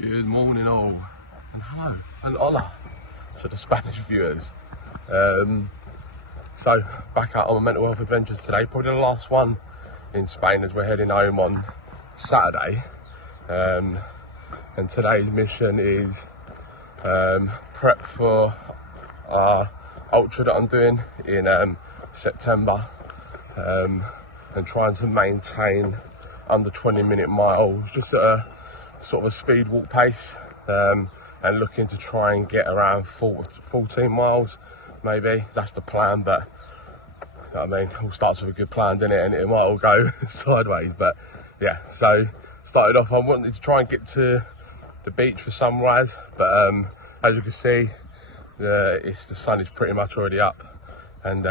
Good morning all, and hello, and hola to the Spanish viewers. So back out on my mental health adventures today, probably the last one in Spain as we're heading home on Saturday. And today's mission is prep for our ultra that I'm doing in September, and trying to maintain under 20-minute miles, just at a sort of a speed walk pace, and looking to try and get around 14 miles maybe. That's the plan, but you know what I mean, it all starts with a good plan, doesn't it? And it might all go sideways, but yeah. So started off, I wanted to try and get to the beach for sunrise, but as you can see, the sun is pretty much already up, and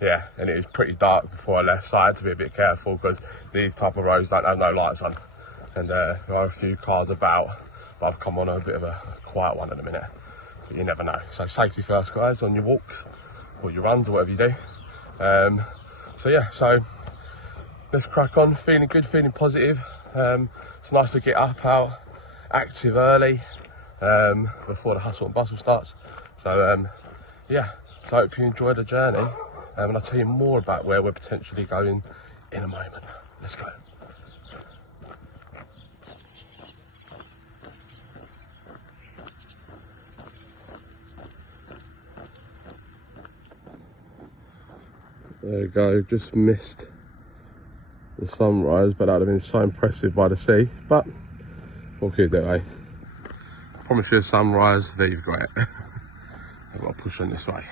yeah, and it was pretty dark before I left, so I had to be a bit careful because these type of roads don't have no lights on, and there are a few cars about, but I've come on a bit of a quiet one in a minute, but you never know. So safety first, guys, on your walks or your runs or whatever you do. So yeah, so let's crack on. Feeling good, feeling positive. It's nice to get up, out, active early, before the hustle and bustle starts. So yeah, so I hope you enjoy the journey, and I'll tell you more about where we're potentially going in a moment. Let's go. There we go, just missed the sunrise, but that would have been so impressive by the sea. But what could you do, eh? Promise you a sunrise, there you've got it. I've got to push on this way.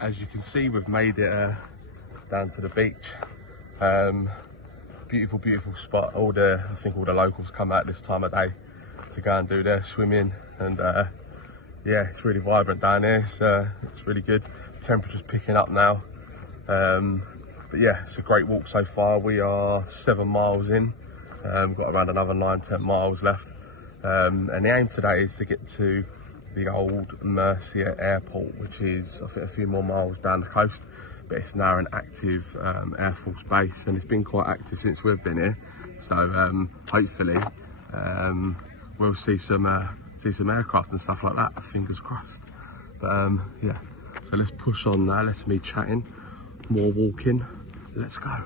As you can see, we've made it down to the beach. Beautiful, beautiful spot. I think all the locals come out this time of day to go and do their swimming, and yeah, it's really vibrant down here. It's really good. Temperature's picking up now, but yeah, it's a great walk so far. We are 7 miles in. We've got around another 9-10 miles left, and the aim today is to get to the old Murcia airport, which is, I think, a few more miles down the coast, but it's now an active Air Force base, and it's been quite active since we've been here. So hopefully we'll see some aircraft and stuff like that, fingers crossed. But yeah, so let's push on now. Less me chatting, more walking. Let's go.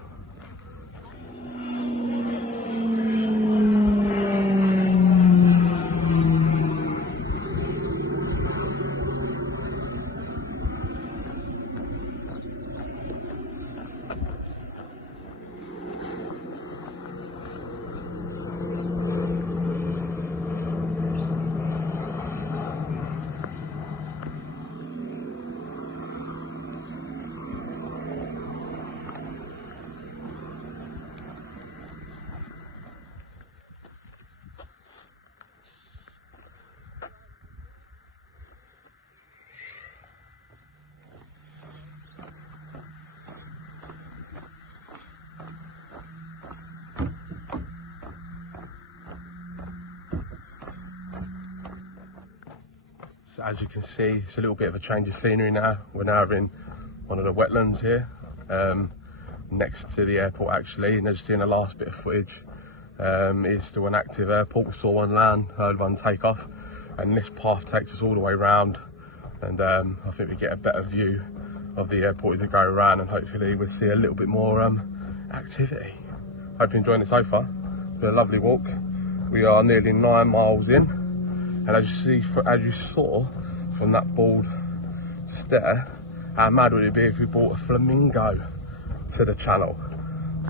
So as you can see, it's a little bit of a change of scenery now. We're now in one of the wetlands here, next to the airport actually, and as you see in the last bit of footage, it's still an active airport. We saw one land, heard one take off, and this path takes us all the way around, and I think we get a better view of the airport as we go around, and hopefully we'll see a little bit more activity. Hope you're enjoying it so far. It's been a lovely walk. We are nearly 9 miles in, and as you saw from that board just there, how mad would it be if we brought a flamingo to the channel?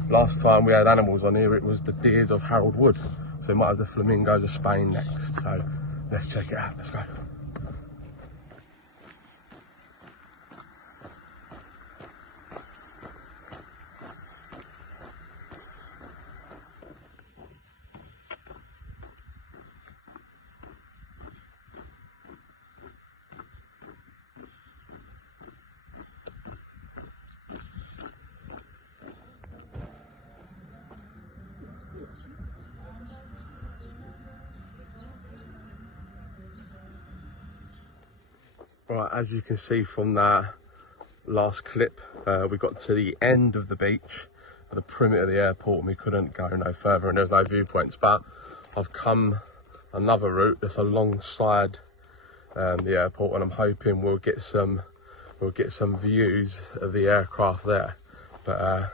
Last time we had animals on here, it was the deers of Harold Wood, so we might have the flamingos of Spain next. So let's check it out. Let's go. Right, as you can see from that last clip, we got to the end of the beach at the perimeter of the airport, and we couldn't go no further, and there's no viewpoints. But I've come another route that's alongside the airport, and I'm hoping we'll get some views of the aircraft there. But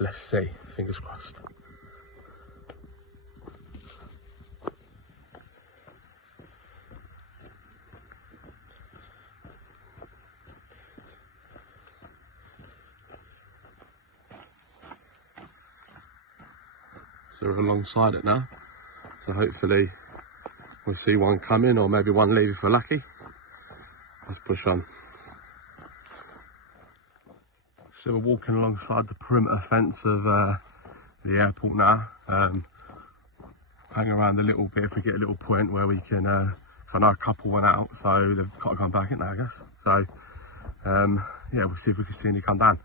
let's see, fingers crossed. So we're alongside it now, so hopefully we'll see one coming, or maybe one leave if we're lucky. Let's push on. So we're walking alongside the perimeter fence of the airport now. Hang around a little bit if we get a little point where we can, I know a couple went out, so they've got to come back in now, I guess. So yeah, we'll see if we can see any come down.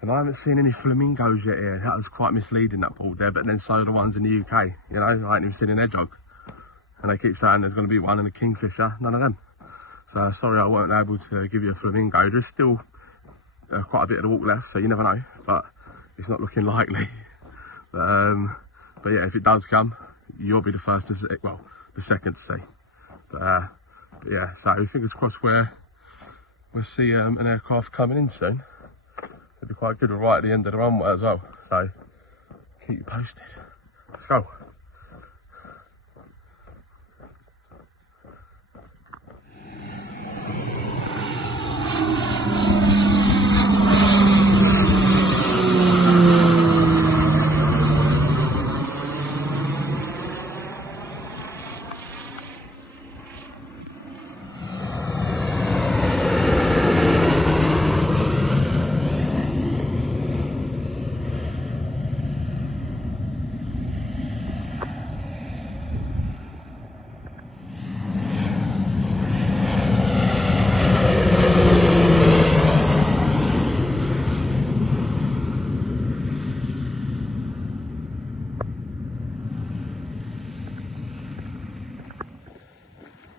And I haven't seen any flamingos yet here. That was quite misleading, that board there, but then so are the ones in the UK. You know, I ain't even seen an hedgehog. And they keep saying there's going to be one, and a kingfisher, none of them. So sorry I weren't able to give you a flamingo. There's still quite a bit of the walk left, so you never know, but it's not looking likely. But yeah, if it does come, you'll be the first to see, well, the second to see. But yeah, so fingers crossed we'll see an aircraft coming in soon. It'd be quite good. We're right at the end of the runway as well, so keep you posted. Let's go.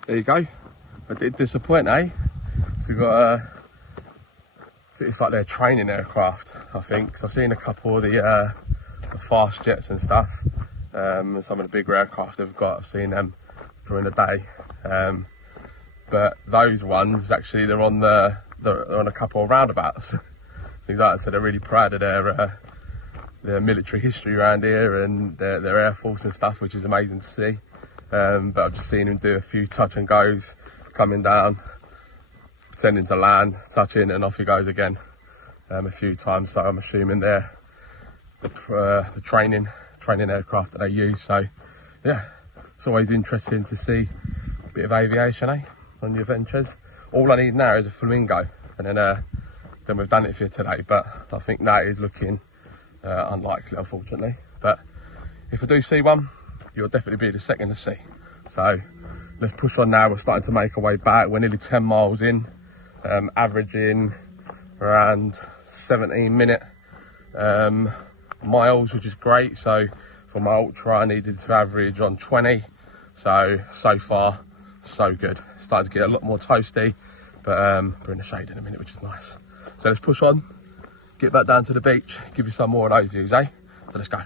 There you go. I did disappoint, eh? So we've got it's like their training aircraft, I think. Cause I've seen a couple of the fast jets and stuff, and some of the bigger aircraft they've got. I've seen them during the day, but those ones actually they're on they're on a couple of roundabouts, things like that. So they're really proud of their military history around here and their air force and stuff, which is amazing to see. But I've just seen him do a few touch and goes, coming down, sending to land, touching, and off he goes again a few times. So I'm assuming they're the training aircraft that they use. So yeah, it's always interesting to see a bit of aviation, on the adventures. All I need now is a flamingo, and then we've done it for today. But I think that is looking unlikely, unfortunately. But if I do see one, you'll definitely be the second to see. So let's push on now. We're starting to make our way back. We're nearly 10 miles in, averaging around 17-minute miles, which is great. So for my ultra, I needed to average on 20. So far, So good. Starting to get a lot more toasty, but we're in the shade in a minute, which is nice. So let's push on, get back down to the beach, give you some more of those views, eh? So let's go.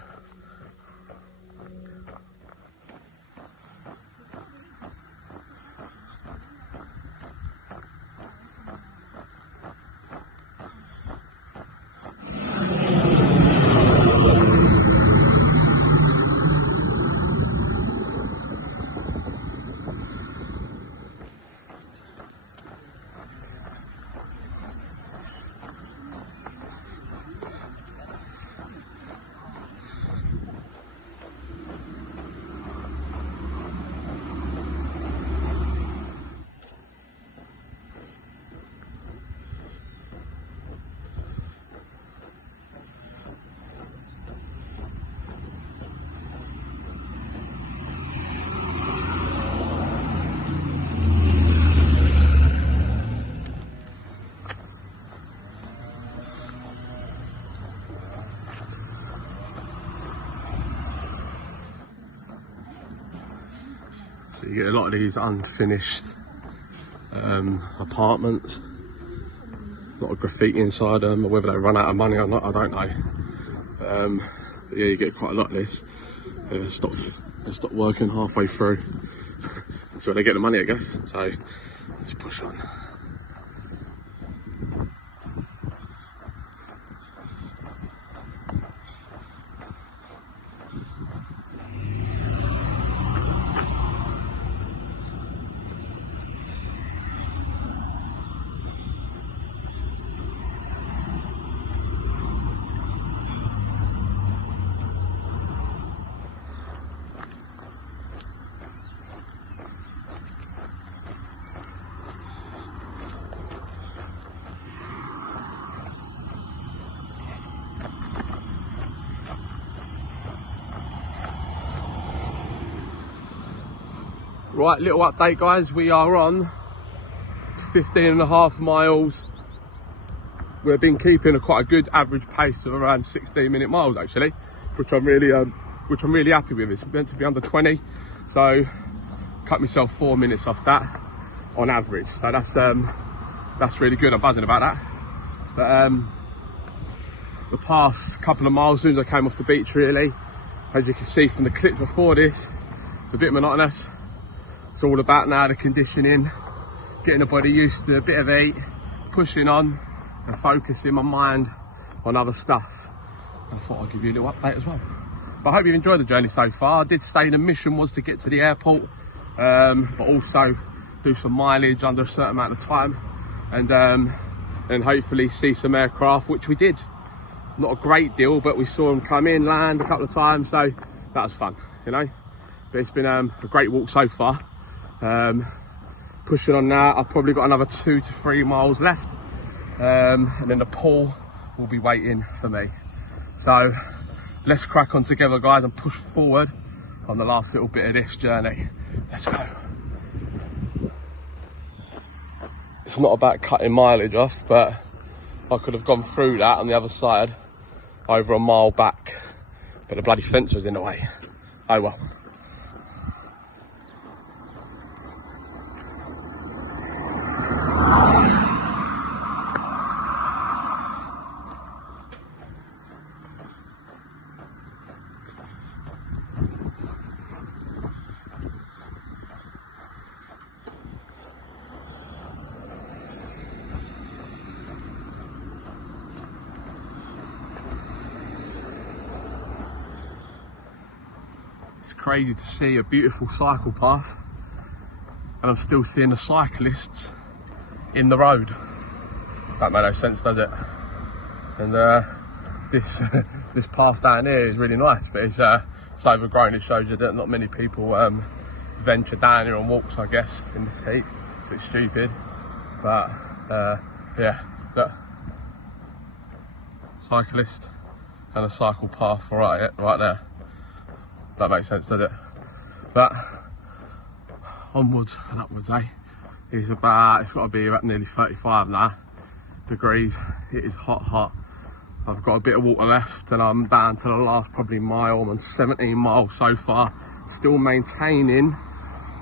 So you get a lot of these unfinished apartments, a lot of graffiti inside them, or whether they run out of money or not, I don't know. But yeah, you get quite a lot of this. They stop working halfway through until they get the money, I guess. So let's push on. Right, little update guys, we are on 15.5 miles. We've been keeping quite a good average pace of around 16-minute miles actually, which I'm really happy with. It's meant to be under 20, so cut myself 4 minutes off that on average. So that's really good. I'm buzzing about that. But the past couple of miles, as soon as I came off the beach, really, as you can see from the clips before this, it's a bit monotonous. It's all about now the conditioning, getting the body used to a bit of heat, pushing on and focusing my mind on other stuff. I thought I'd give you a little update as well. But I hope you've enjoyed the journey so far. I did say the mission was to get to the airport, but also do some mileage under a certain amount of time, and hopefully see some aircraft, which we did. Not a great deal, but we saw them come in, land a couple of times, so that was fun, you know. But it's been a great walk so far. Pushing on now, I've probably got another 2 to 3 miles left, and then the pool will be waiting for me. So let's crack on together guys and push forward on the last little bit of this journey. Let's go. It's not about cutting mileage off, but I could have gone through that on the other side over a mile back, but the bloody fence was in the way. Oh well. It's crazy to see a beautiful cycle path and I'm still seeing the cyclists in the road. That made no sense, does it? And this path down here is really nice, but it's overgrown. It shows you that not many people venture down here on walks, I guess, in this heat. It's a bit stupid, but yeah, look, cyclist and a cycle path right there. That makes sense, does it? But onwards and upwards, eh? It's got to be about nearly 35 now degrees. It is hot. I've got a bit of water left and I'm down to the last probably mile. I'm on 17 miles so far, still maintaining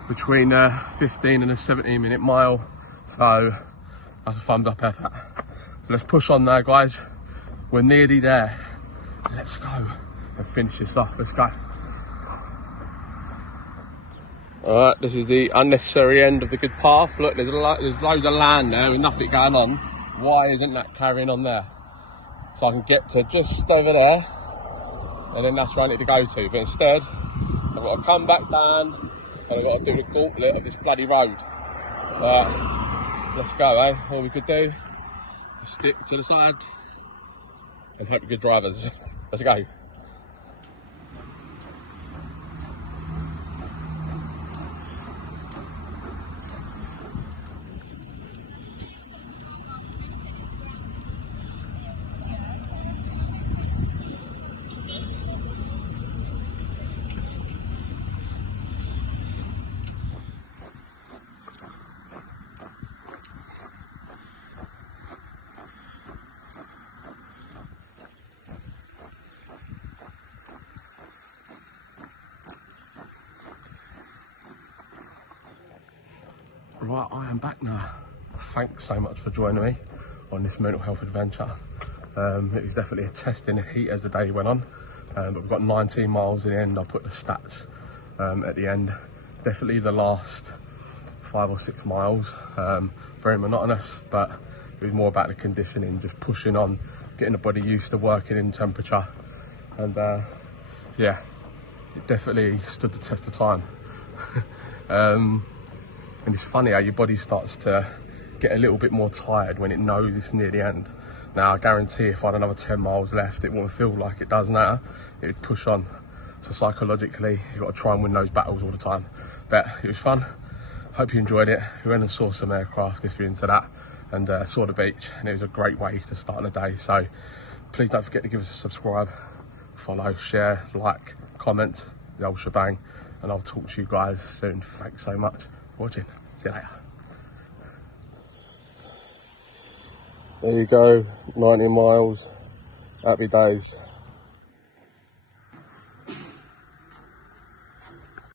between a 15 and a 17-minute mile. So that's a thumbs up effort. So let's push on now, guys. We're nearly there. Let's go and finish this off. Let's go. Alright, this is the unnecessary end of the good path. Look, there's loads of land there with nothing going on. Why isn't that carrying on there? So I can get to just over there, and then that's where I need to go to. But instead, I've got to come back down, and I've got to do the gauntlet of this bloody road. Let's go, eh? All we could do is stick to the side and hope you're good drivers. Let's go. Right, I am back now. Thanks so much for joining me on this mental health adventure. It was definitely a test in the heat as the day went on, but we've got 19 miles in the end. I'll put the stats at the end. Definitely the last 5 or 6 miles, very monotonous, but it was more about the conditioning, just pushing on, getting the body used to working in temperature, and yeah, it definitely stood the test of time. And it's funny how your body starts to get a little bit more tired when it knows it's near the end. Now, I guarantee if I had another 10 miles left, it wouldn't feel like it does now. It would push on. So psychologically, you've got to try and win those battles all the time. But it was fun. Hope you enjoyed it. We went and saw some aircraft if you're into that, and saw the beach, and it was a great way to start the day. So please don't forget to give us a subscribe, follow, share, like, comment, the whole shebang, and I'll talk to you guys soon. Thanks so much for watching. See you later. There you go, 90 miles, happy days.